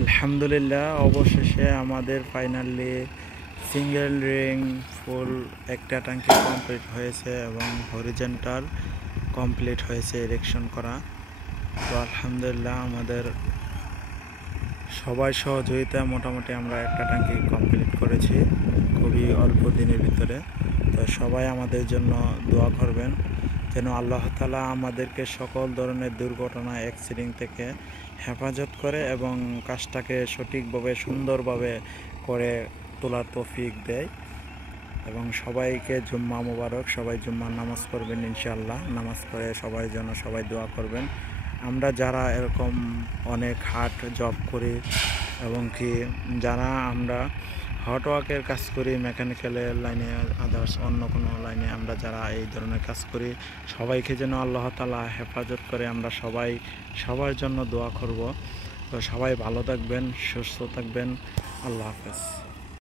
আলহামদুলিল্লাহ, অবশেষে আমাদের ফাইনালি সিঙ্গেল রিং ফুল একটা ট্যাঙ্কি কমপ্লিট হয়েছে এবং হরিজেন্টাল কমপ্লিট হয়েছে ইরেকশন করা। তো আলহামদুলিল্লাহ আমাদের সবাই সহযোগিতায় মোটামুটি আমরা একটা ট্যাঙ্কি কমপ্লিট করেছি খুবই অল্প দিনের ভিতরে। তো সবাই আমাদের জন্য দোয়া করবেন যেন আল্লাহ তাআলা আমাদেরকে সকল ধরনের দুর্ঘটনা অ্যাক্সিডেন্ট থেকে হেফাজত করে এবং কাজটাকে সঠিকভাবে সুন্দরভাবে করে তোলার তৌফিক দেয়। এবং সবাইকে জুম্মা মুবারক, সবাই জুম্মার নামাজ পড়বেন ইনশাআল্লাহ। নামাজ পড়ে সবাই যেন সবাই দোয়া করবেন। আমরা যারা এরকম অনেক হার্ড জব করি এবং কি যারা আমরা হার্ডওয়ার্কের কাজ করি, মেকানিক্যালের লাইনে আদার্স অন্য কোনো লাইনে আমরা যারা এই ধরনের কাজ করি, সবাইকে যেন আল্লাহ তাআলা হেফাজত করে। আমরা সবাই সবার জন্য দোয়া করব। তো সবাই ভালো থাকবেন, সুস্থ থাকবেন। আল্লাহ হাফেজ।